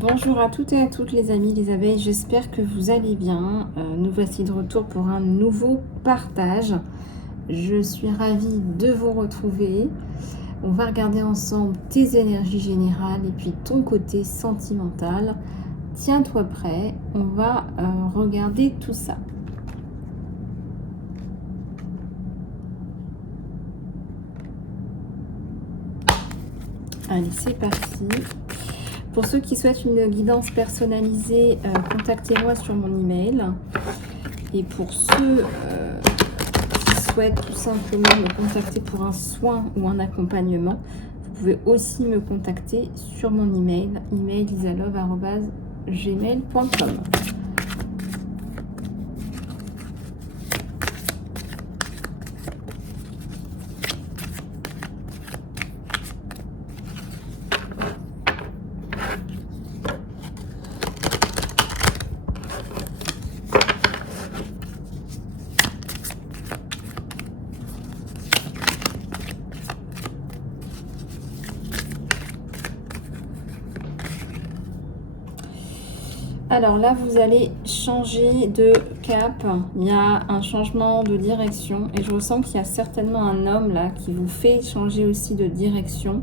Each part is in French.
Bonjour à toutes et à toutes les amis, les abeilles, j'espère que vous allez bien. Nous voici de retour pour un nouveau partage. Je suis ravie de vous retrouver. On va regarder ensemble tes énergies générales et puis ton côté sentimental. Tiens-toi prêt, on va regarder tout ça. Allez, c'est parti. Pour ceux qui souhaitent une guidance personnalisée, contactez-moi sur mon email. Et pour ceux qui souhaitent tout simplement me contacter pour un soin ou un accompagnement, vous pouvez aussi me contacter sur mon email, isalove@gmail.com. Alors là, vous allez changer de cap. Il y a un changement de direction et je ressens qu'il y a certainement un homme là qui vous fait changer aussi de direction.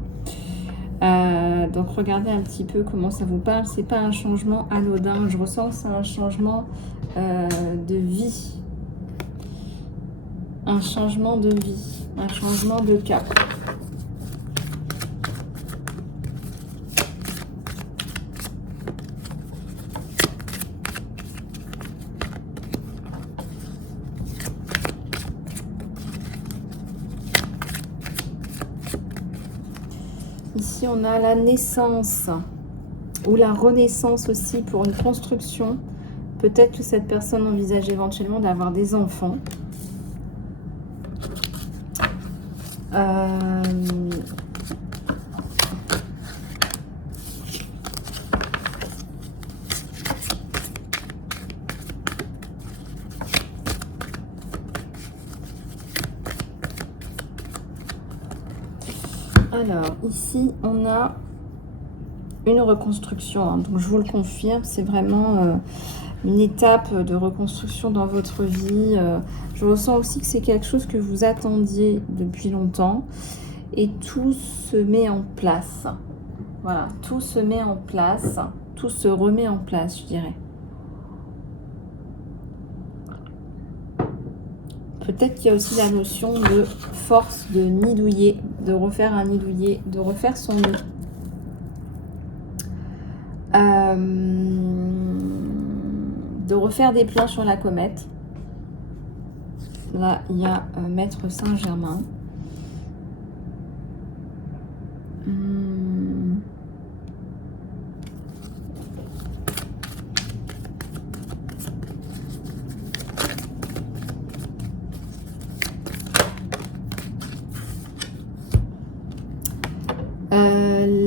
Donc regardez un petit peu comment ça vous parle. C'est pas un changement anodin. Je ressens que c'est un changement de vie. Un changement de vie. Un changement de cap. Ici, on a la naissance ou la renaissance aussi pour une construction. Peut-être que cette personne envisage éventuellement d'avoir des enfants. Alors, ici, on a une reconstruction. Hein, donc, je vous le confirme, c'est vraiment une étape de reconstruction dans votre vie. Je ressens aussi que c'est quelque chose que vous attendiez depuis longtemps. Et tout se met en place. Voilà, tout se met en place. Tout se remet en place, je dirais. Peut-être qu'il y a aussi la notion de force de nidouiller, de refaire un nidouiller, de refaire son nid. De refaire des plans sur la comète. Là, il y a Maître Saint-Germain.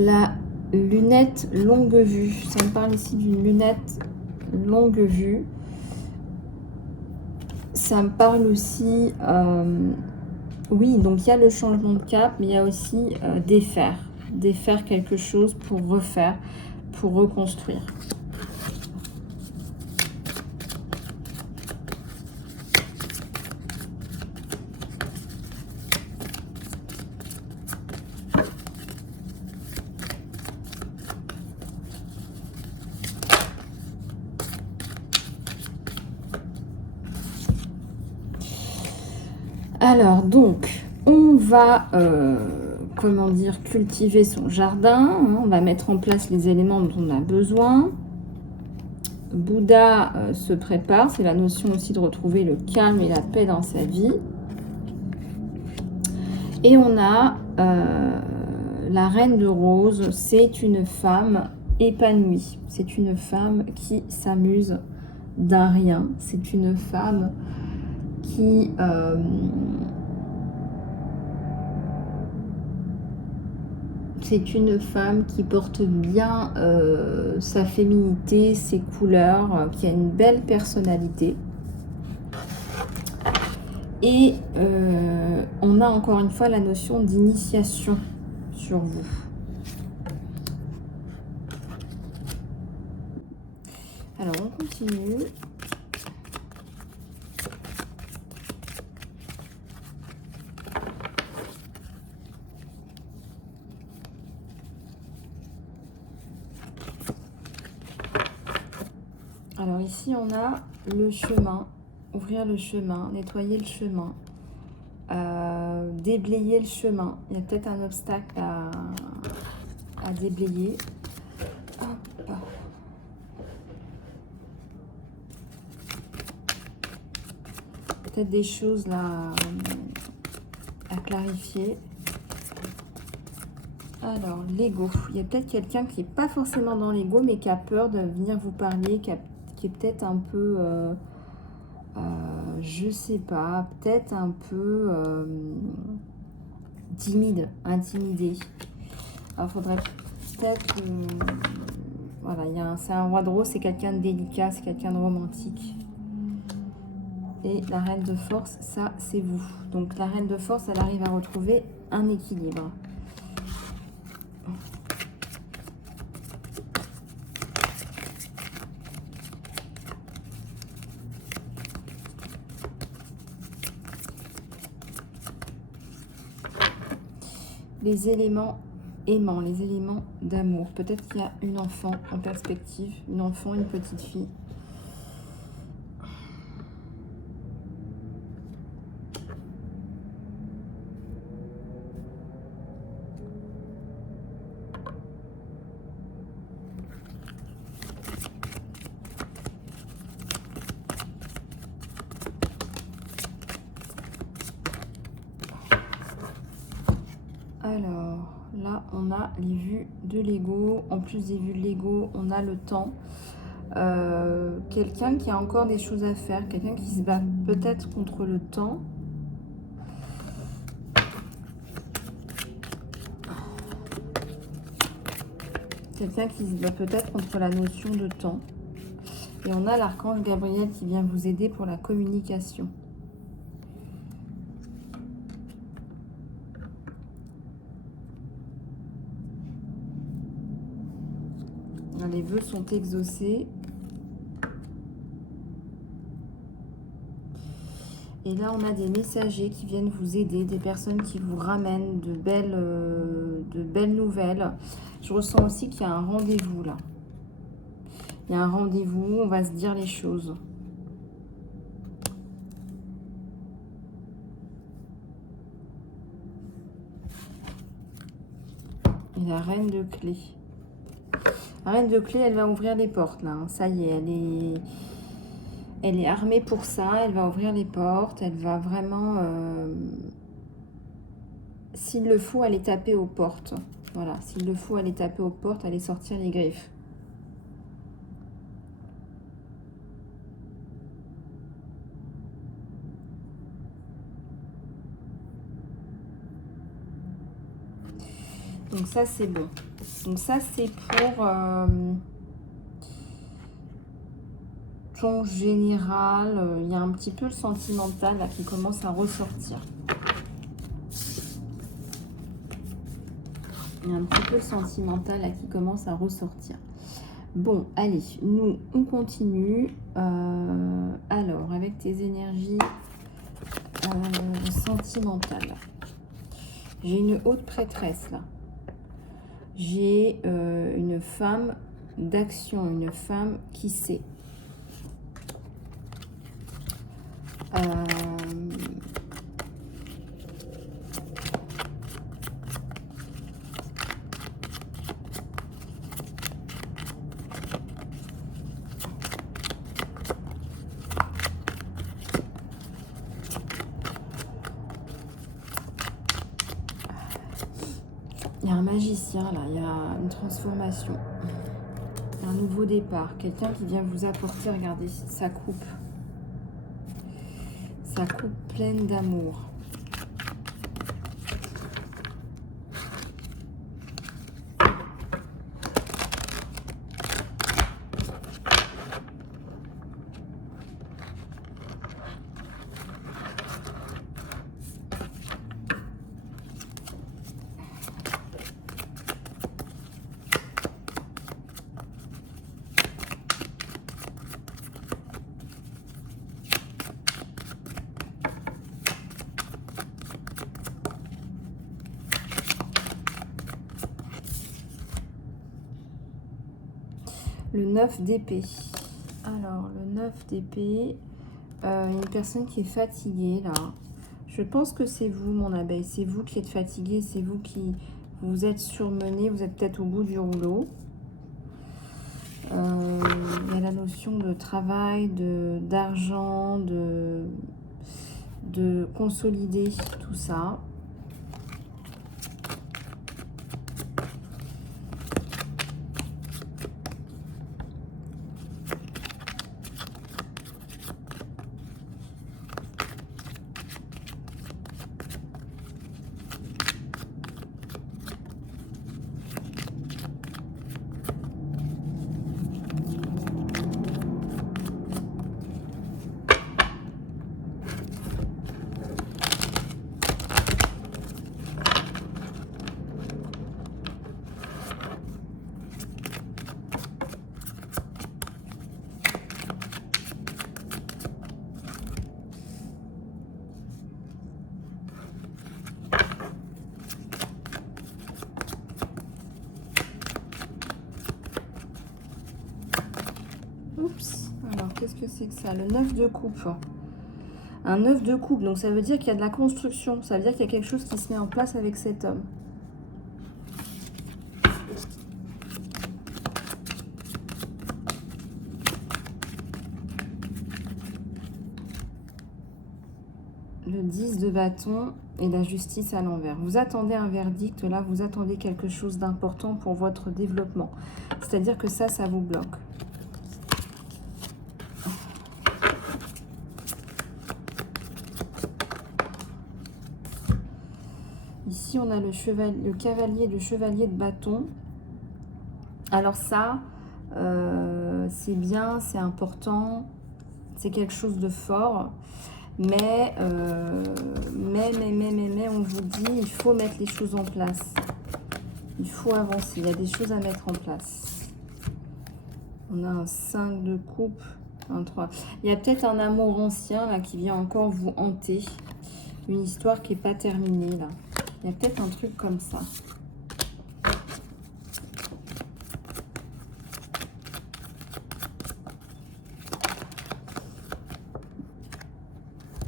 La lunette longue vue. Ça me parle ici d'une lunette longue vue. Ça me parle aussi... oui, donc il y a le changement de cap, mais il y a aussi défaire. Défaire quelque chose pour refaire, pour reconstruire. Alors, donc, on va, comment dire, cultiver son jardin. Hein, on va mettre en place les éléments dont on a besoin. Bouddha se prépare. C'est la notion aussi de retrouver le calme et la paix dans sa vie. Et on a la reine de rose. C'est une femme épanouie. C'est une femme qui s'amuse d'un rien. C'est une femme qui porte bien sa féminité, ses couleurs, qui a une belle personnalité. Et on a encore une fois la notion d'initiation sur vous. Alors, on continue. Alors ici, on a le chemin, ouvrir le chemin, nettoyer le chemin, déblayer le chemin. Il y a peut-être un obstacle à déblayer. Hop. Peut-être des choses là à clarifier. Alors, l'ego. Il y a peut-être quelqu'un qui n'est pas forcément dans l'ego, mais qui a peur de venir vous parler, qui est peut-être un peu, je sais pas, peut-être un peu timide, intimidé. Alors, il faudrait peut-être... voilà, c'est un roi de rose, c'est quelqu'un de délicat, c'est quelqu'un de romantique. Et la reine de force, ça, c'est vous. Donc, la reine de force, elle arrive à retrouver un équilibre. Les éléments aimants, les éléments d'amour. Peut-être qu'il y a une enfant en perspective, une enfant, une petite fille. Alors, là, on a les vues de l'ego. En plus des vues de l'ego, on a le temps. Quelqu'un qui a encore des choses à faire. Quelqu'un qui se bat peut-être contre le temps. Quelqu'un qui se bat peut-être contre la notion de temps. Et on a l'archange Gabriel qui vient vous aider pour la communication. Les vœux sont exaucés. Et là, on a des messagers qui viennent vous aider, des personnes qui vous ramènent de belles nouvelles. Je ressens aussi qu'il y a un rendez-vous là. Il y a un rendez-vous, on va se dire les choses. Et la reine de clés. La reine de clés, elle va ouvrir les portes, là. Hein. Ça y est, elle est armée pour ça. Elle va ouvrir les portes. Elle va vraiment... s'il le faut, aller taper aux portes. Voilà, s'il le faut, aller taper aux portes, aller sortir les griffes. Donc ça, c'est bon. Donc ça, c'est pour ton général. Il y a un petit peu le sentimental là, qui commence à ressortir. Il y a un petit peu le sentimental là, qui commence à ressortir. Bon, allez, nous, on continue. Alors, avec tes énergies sentimentales. J'ai une haute prêtresse là. J'ai une femme d'action, une femme qui sait. Il y a un magicien là, il y a une transformation, un nouveau départ, quelqu'un qui vient vous apporter, regardez, sa coupe pleine d'amour. Le 9 d'épée. Alors, le 9 d'épée, une personne qui est fatiguée, là. Je pense que c'est vous, mon abeille. C'est vous qui êtes fatigué, c'est vous qui vous êtes surmené, vous êtes peut-être au bout du rouleau. Il y a la notion de travail, d'argent, de consolider tout ça. Oups, alors qu'est-ce que c'est que ça? Le 9 de coupe. Un 9 de coupe, donc ça veut dire qu'il y a de la construction, ça veut dire qu'il y a quelque chose qui se met en place avec cet homme. Le 10 de bâton et la justice à l'envers. Vous attendez un verdict, là, vous attendez quelque chose d'important pour votre développement. C'est-à-dire que ça vous bloque. Ici, on a le cavalier, le chevalier de bâton. Alors ça, c'est bien, c'est important, c'est quelque chose de fort. Mais on vous dit, il faut mettre les choses en place. Il faut avancer, il y a des choses à mettre en place. On a un 5 de coupe, un 3. Il y a peut-être un amour ancien là qui vient encore vous hanter. Une histoire qui n'est pas terminée là. Il y a peut-être un truc comme ça.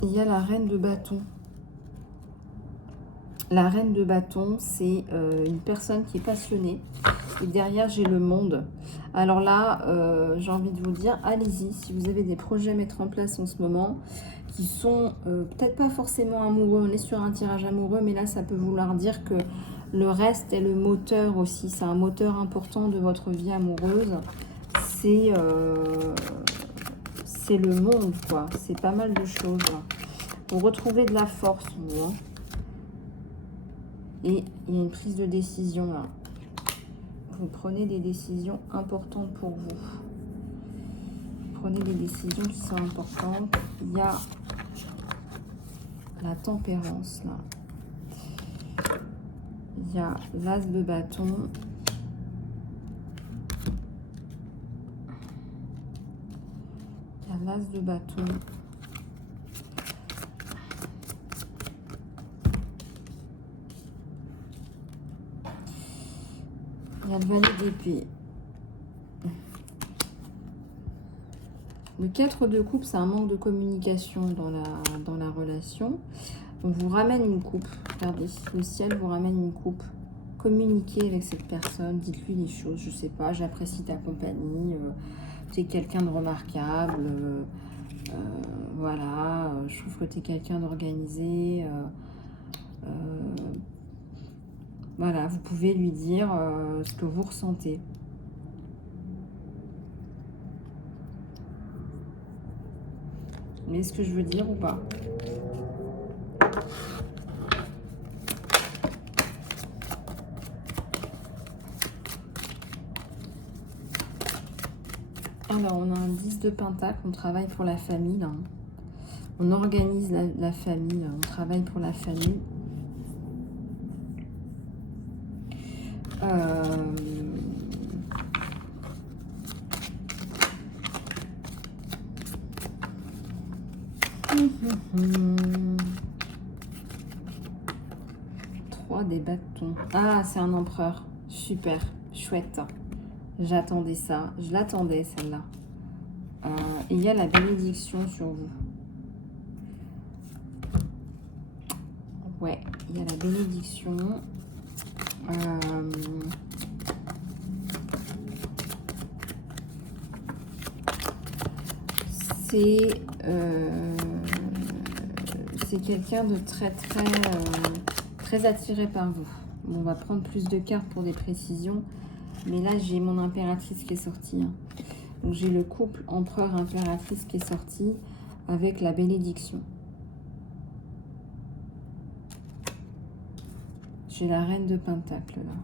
Il y a la reine de bâton. La reine de bâton, c'est une personne qui est passionnée. Et derrière, j'ai le monde. Alors là, j'ai envie de vous dire, allez-y. Si vous avez des projets à mettre en place en ce moment, qui sont peut-être pas forcément amoureux. On est sur un tirage amoureux, mais là, ça peut vouloir dire que le reste est le moteur aussi. C'est un moteur important de votre vie amoureuse. C'est le monde, quoi. C'est pas mal de choses. Vous retrouvez de la force, vous, hein. Et il y a une prise de décision là. Vous prenez des décisions importantes pour vous. Vous prenez des décisions qui sont importantes. Il y a la tempérance là. Il y a l'as de bâton. Il y a l'as de bâton. Il y a le valet d'épée. Le 4 de coupe, c'est un manque de communication dans la relation. On vous ramène une coupe. Regardez, le ciel vous ramène une coupe. Communiquez avec cette personne. Dites-lui les choses. Je sais pas, j'apprécie ta compagnie. Tu es quelqu'un de remarquable. Voilà, je trouve que tu es quelqu'un d'organisé. Voilà, vous pouvez lui dire ce que vous ressentez. Vous voyez ce que je veux dire ou pas? Alors, on a un 10 de pentacle, on travaille pour la famille, là. On organise la famille, là. On travaille pour la famille. Des bâtons. Ah, c'est un empereur. Super, chouette. J'attendais ça. Je l'attendais, celle-là. Et il y a la bénédiction sur vous. Ouais, il y a la bénédiction. C'est quelqu'un de très attiré par vous. Bon, on va prendre plus de cartes pour des précisions. Mais là, j'ai mon impératrice qui est sortie. Hein. Donc, j'ai le couple empereur-impératrice qui est sorti avec la bénédiction. J'ai la reine de Pentacle, là.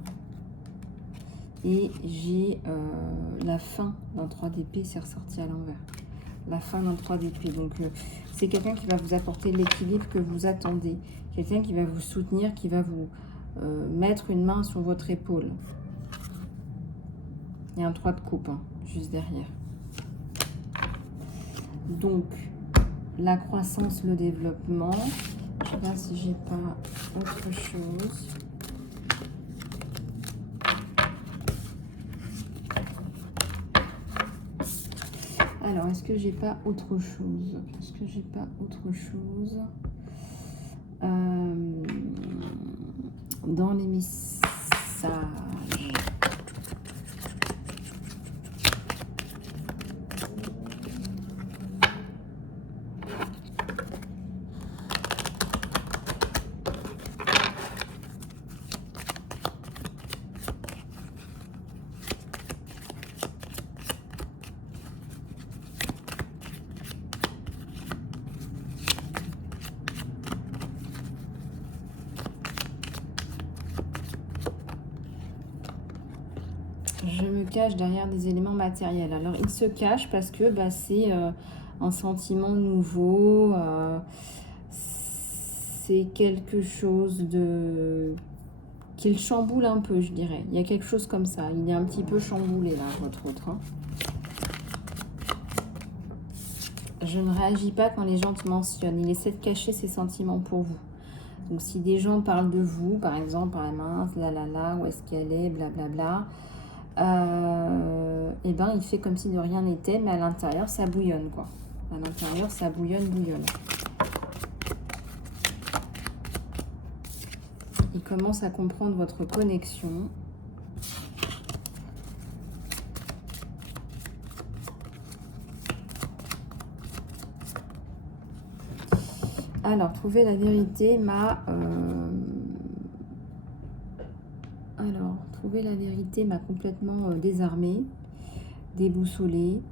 Et j'ai la fin d'un 3 d'épée, c'est ressorti à l'envers. La fin d'un 3 d'épée. Donc, c'est quelqu'un qui va vous apporter l'équilibre que vous attendez. Quelqu'un qui va vous soutenir, qui va vous mettre une main sur votre épaule. Il y a un 3 de coupe, hein, juste derrière. Donc, la croissance, le développement. Je vais voir si j'ai pas autre chose. Alors, est-ce que j'ai pas autre chose? Est-ce que j'ai pas autre chose dans les messages? Je me cache derrière des éléments matériels. Alors, il se cache parce que c'est un sentiment nouveau. C'est quelque chose qui le chamboule un peu, je dirais. Il y a quelque chose comme ça. Il est un petit peu chamboulé, là, votre autre. Hein. Je ne réagis pas quand les gens te mentionnent. Il essaie de cacher ses sentiments pour vous. Donc, si des gens parlent de vous, par exemple, ah mince, là, où est-ce qu'elle est, blablabla, et ben il fait comme si de rien n'était, mais à l'intérieur ça bouillonne, quoi. À l'intérieur ça bouillonne. Il commence à comprendre votre connexion. Alors, trouver la vérité m'a trouver la vérité m'a complètement désarmée, déboussolée.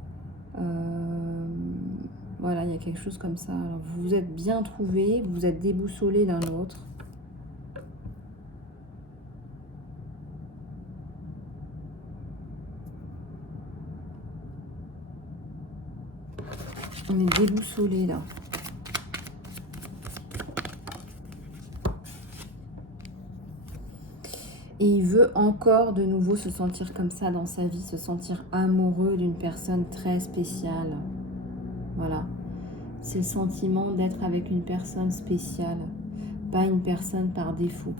Voilà, il y a quelque chose comme ça. Alors, vous vous êtes bien trouvés, vous êtes déboussolés l'un l'autre. On est déboussolés là. Et il veut encore de nouveau se sentir comme ça dans sa vie, se sentir amoureux d'une personne très spéciale. Voilà. C'est le sentiment d'être avec une personne spéciale, pas une personne par défaut.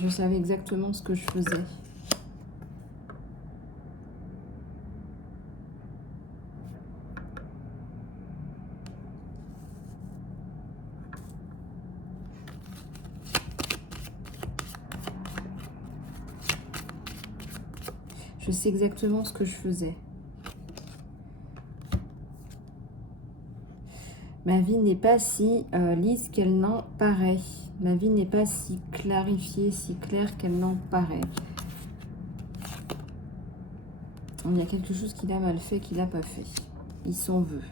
Je savais exactement ce que je faisais. Je sais exactement ce que je faisais. Ma vie n'est pas si lisse qu'elle n'en paraît. Ma vie n'est pas si clarifiée, si claire qu'elle n'en paraît. Il y a quelque chose qu'il a mal fait, qu'il n'a pas fait. Il s'en veut.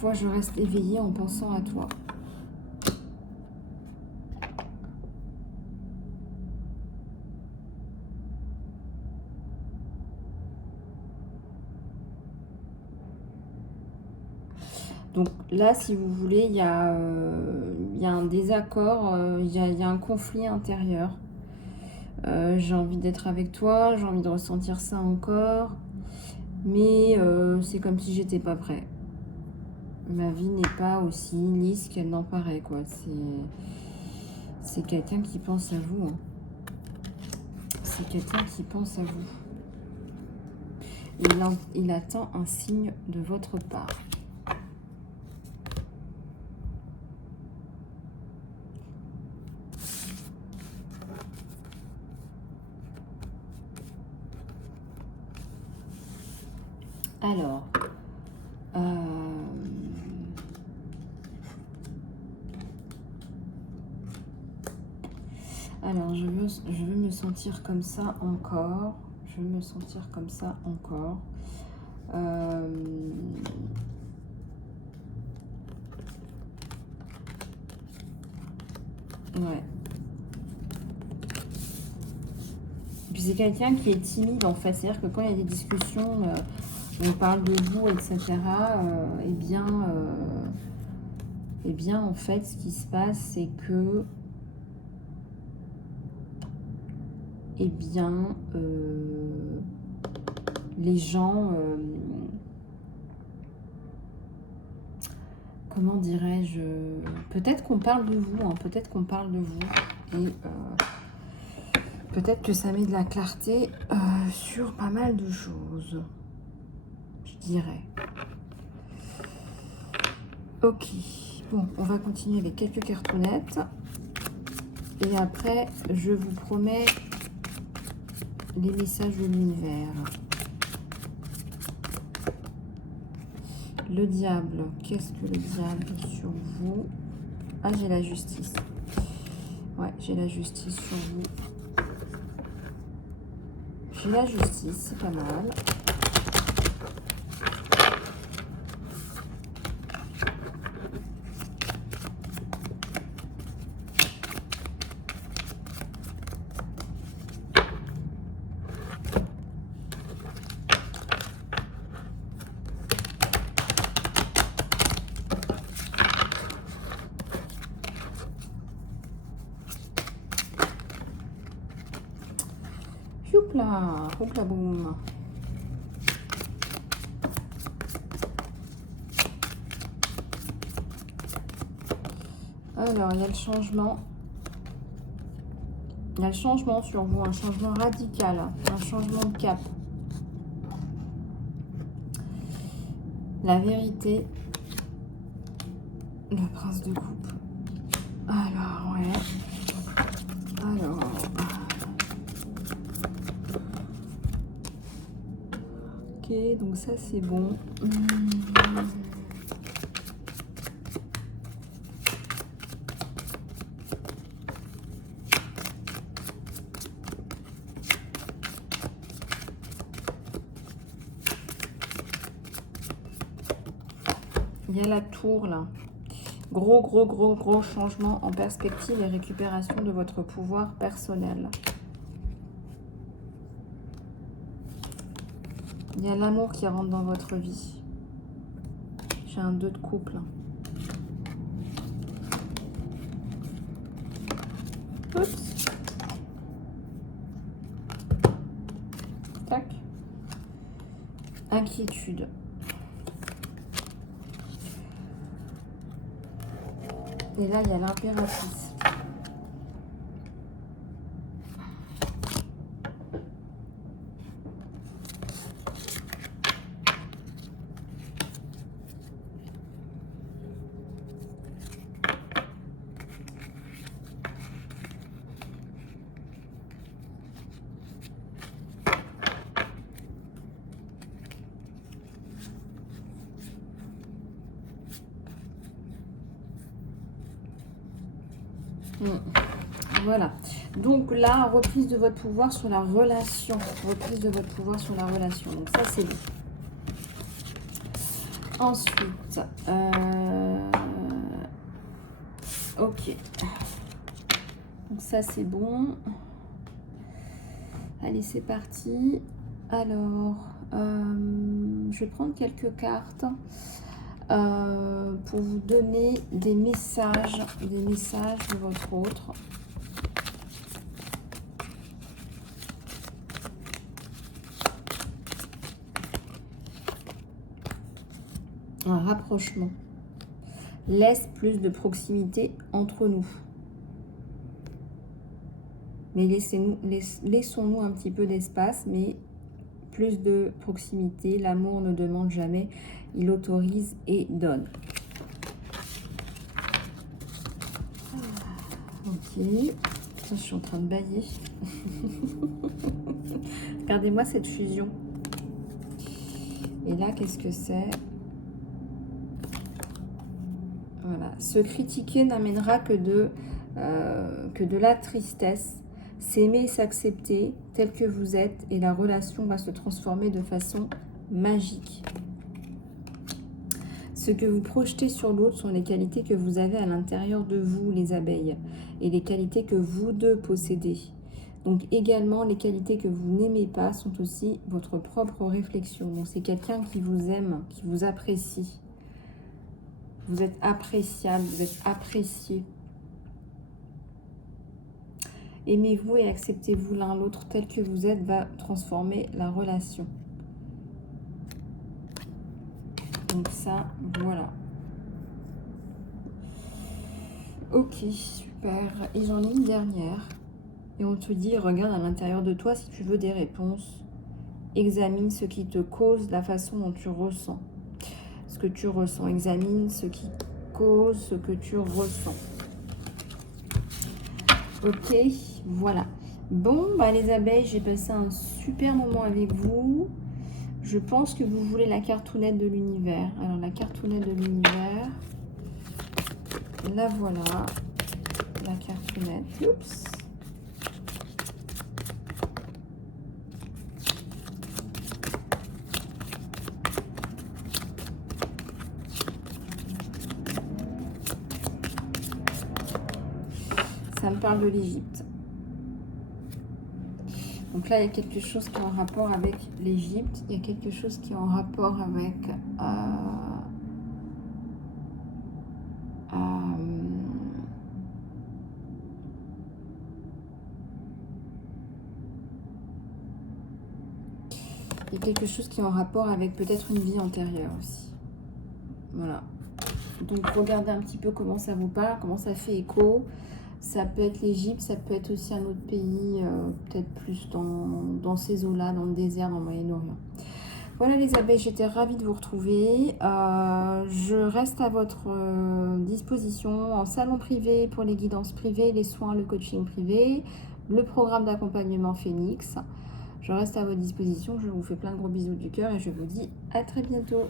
fois, je reste éveillée en pensant à toi. Donc là, si vous voulez, il y a un désaccord, il y a un conflit intérieur. J'ai envie d'être avec toi, j'ai envie de ressentir ça encore, mais c'est comme si j'étais pas prêt. Ma vie n'est pas aussi lisse qu'elle n'en paraît, quoi. C'est quelqu'un qui pense à vous. Hein. C'est quelqu'un qui pense à vous. Il attend un signe de votre part. Alors, je veux me sentir comme ça encore. Je veux me sentir comme ça encore. Ouais. Puis c'est quelqu'un qui est timide en fait. C'est-à-dire que quand il y a des discussions, on parle de vous, etc. Eh bien, en fait, ce qui se passe, c'est que les gens, comment dirais-je, peut-être qu'on parle de vous, hein, peut-être qu'on parle de vous, et peut-être que ça met de la clarté sur pas mal de choses, je dirais. Ok, bon, on va continuer avec quelques cartonnettes, et après, je vous promets les messages de l'univers. Le diable, qu'est-ce que le diable sur vous? Ah, j'ai la justice. Ouais, j'ai la justice sur vous. J'ai la justice, c'est pas mal. Houpla, houpla boum. Alors, il y a le changement. Il y a le changement sur vous, un changement radical, un changement de cap. La vérité. Le prince de coupe. Alors, ouais. Alors. Ok, donc ça c'est bon. Il y a la tour là. Gros changement en perspective et récupération de votre pouvoir personnel. Il y a l'amour qui rentre dans votre vie. J'ai un 2 de couple. Oups. Tac. Inquiétude. Et là, il y a l'impératrice. Voilà. Donc là, reprise de votre pouvoir sur la relation. Reprise de votre pouvoir sur la relation. Donc ça, c'est bon. Ensuite, ok. Donc ça, c'est bon. Allez, c'est parti. Alors, je vais prendre quelques cartes pour vous donner des messages de votre autre. Un rapprochement. Laisse plus de proximité entre nous. Mais laissons-nous un petit peu d'espace, mais plus de proximité. L'amour ne demande jamais, il autorise et donne. Ok. Je suis en train de bâiller. Regardez-moi cette fusion. Et là, qu'est-ce que c'est? Voilà. Se critiquer n'amènera que de la tristesse. S'aimer et s'accepter tel que vous êtes et la relation va se transformer de façon magique. Ce que vous projetez sur l'autre sont les qualités que vous avez à l'intérieur de vous, les abeilles, et les qualités que vous deux possédez. Donc également, les qualités que vous n'aimez pas sont aussi votre propre réflexion. Donc c'est quelqu'un qui vous aime, qui vous apprécie. Vous êtes appréciable, vous êtes apprécié. Aimez-vous et acceptez-vous l'un l'autre tel que vous êtes va transformer la relation. Donc ça, voilà. Ok, super. Et j'en ai une dernière. Et on te dit, regarde à l'intérieur de toi si tu veux des réponses. Examine ce qui te cause la façon dont tu ressens. Ce que tu ressens. Examine ce qui cause ce que tu ressens. Ok, voilà. Bon, bah les abeilles, j'ai passé un super moment avec vous. Je pense que vous voulez la cartounette de l'univers. Alors, la cartounette de l'univers. La voilà. La cartounette. Oups. Ça me parle de l'Égypte. Donc là, il y a quelque chose qui est en rapport avec l'Égypte. Il y a quelque chose qui est en rapport avec... il y a quelque chose qui est en rapport avec peut-être une vie antérieure aussi. Voilà. Donc, regardez un petit peu comment ça vous parle, comment ça fait écho. Ça peut être l'Égypte, ça peut être aussi un autre pays, peut-être plus dans ces eaux-là, dans le désert, dans le Moyen-Orient. Voilà les abeilles, j'étais ravie de vous retrouver. Je reste à votre disposition en salon privé pour les guidances privées, les soins, le coaching privé, le programme d'accompagnement Phoenix. Je reste à votre disposition, je vous fais plein de gros bisous du cœur et je vous dis à très bientôt.